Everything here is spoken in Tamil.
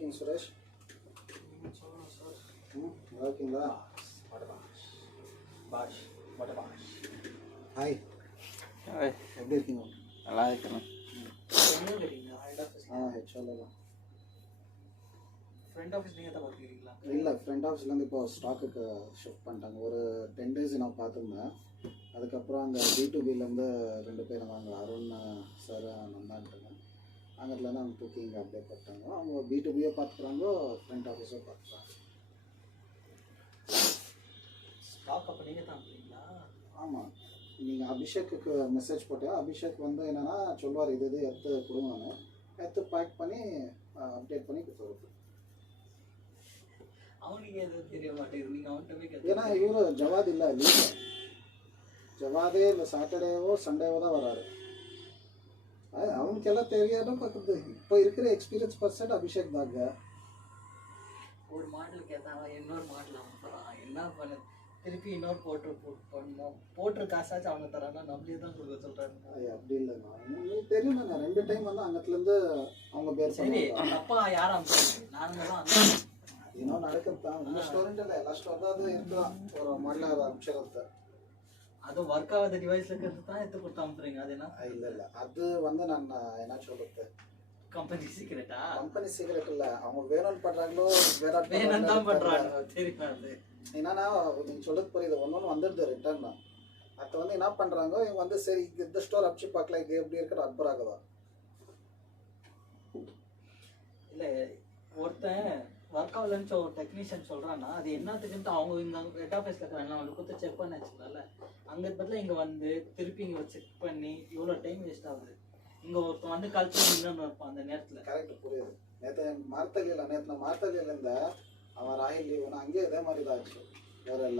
இருக்கீங்க சுரேஷ்? நல்லா இருக்கீங்களா? ஹாய், எப்படி இருக்கீங்க? நல்லா இருக்கணும். ஹெச்ஆர்லாம் ஃப்ரண்ட் ஆஃபீஸ் நீங்கள் தான் பார்த்துக்கிறீங்களா? இல்லை, ஃப்ரண்ட் ஆஃபீஸ்லேருந்து இப்போ ஸ்டாக்குக்கு ஷிஃப்ட் பண்ணிட்டாங்க. ஒரு 10 days நான் பார்த்துருந்தேன். அதுக்கப்புறம் அங்கே B2Bலேருந்து 2 பேர் வாங்க, அருண் சார் நந்தான்ட்டுங்க. அங்கேருந்து அவங்க தூக்கி இங்கே அப்டேட் பண்ணிட்டாங்க. அவங்க B2Bயை பார்த்துக்குறாங்க, ஃப்ரண்ட் ஆஃபீஸும் பார்த்துக்குறாங்க. ஸ்டாக் அப்போ நீங்கள் தான் பண்ணுறீங்களா? ஆமாம், நீங்கள் அபிஷேக்குக்கு மெசேஜ் போட்டேன். அபிஷேக் வந்து என்னென்னா சொல்லுவார், இது எடுத்து கொடுங்கன்னு. எடுத்து பேக் பண்ணி அப்டேட் பண்ணி கொடுத்துருவோம். அவனுக்கு எதுவும் தெரிய மாட்டேங்குது, நீங்கள் அவன்கிட்ட ஏன்னா இவர் ஜவாத் இல்லை, லீவ். ஜவாதே இல்லை, சாட்டர்டேவோ சண்டேவோ தான் வராரு. அவனுக்கெல்லாம் தெரியாத பார்க்குறது. இப்போ இருக்கிற எக்ஸ்பீரியன்ஸ் பர்சன்ட் அபிஷேக் தாங்க. ஒரு மாடல் கேட்டாங்க, இன்னொரு மாடல் அனுப்புகிறான். என்ன பண்ண, திருப்பி இன்னொரு போட்டுரு காசாச்சும் அவங்க தராங்க, நம்மளே தான் கொடுக்க சொல்கிறாங்க. அப்படி இல்லைண்ணா, உங்களுக்கு தெரியும். நான் 2 டைம் வந்து அங்கத்துலேருந்து அவங்க பேர் சரி. அப்பா யார் அனுப்புறாங்க? நாங்கள் தான் இன்னும் நடக்குது தான். உங்கள் ஸ்டோரண்ட் இல்லை, எல்லா ஸ்டோர் தான் அது இருக்கலாம். ஒரு மாடலாக அனுப்பிச்சிடறது. அது ஒர்க் ஆகாத டிவைஸில் இருக்கிறது தான் எடுத்து கொடுத்து அனுப்புறீங்க. அது என்ன? இல்லை, அது வந்து நான் என்ன சொல்கிறது, கம்பெனி சீக்கிரட்டா? கம்பெனி சீக்கிரட் இல்லை. அவங்க வேணும்னு பண்ணுறாங்களோ வேணும் தான் பண்ணுறாங்க. தெரியும். அது என்னன்னா, நீங்கள் சொல்கிறது புரியுது. ஒன்று வந்துடுது ரிட்டர்ன். அதை வந்து என்ன பண்ணுறாங்க, இவங்க வந்து சரி இந்த ஸ்டோர் அடிச்சு பார்க்கல, இது எப்படி இருக்கிற அக்பராகவா. இல்லை, ஒருத்தன் ஒர்க் ஆகலன்னு ஒரு டெக்னீஷியன் சொல்கிறான்னா அது என்னத்துக்குன்ட்டு அவங்க இந்த ஹெட் ஆஃபீஸில் இருக்கிறாங்க, அவங்க கொடுத்து செக் பண்ண வச்சுக்கலாம்ல. அங்கே பதில் இங்கே வந்து திருப்பி இங்கே செக் பண்ணி இவ்வளோ டைம் வேஸ்ட் ஆகுது. இங்கே ஒருத்தன் வந்து கல்ச்சர் இன்னொன்று இருப்பான் அந்த நேரத்தில். கரெக்ட், புரியுது. நேற்று மார்த்தலியில் நான் மார்த்தலியில் இருந்தேன். அவன் ராயில் லீவுனா அங்கேயே இதே மாதிரி தான் ஆச்சு. ஒரு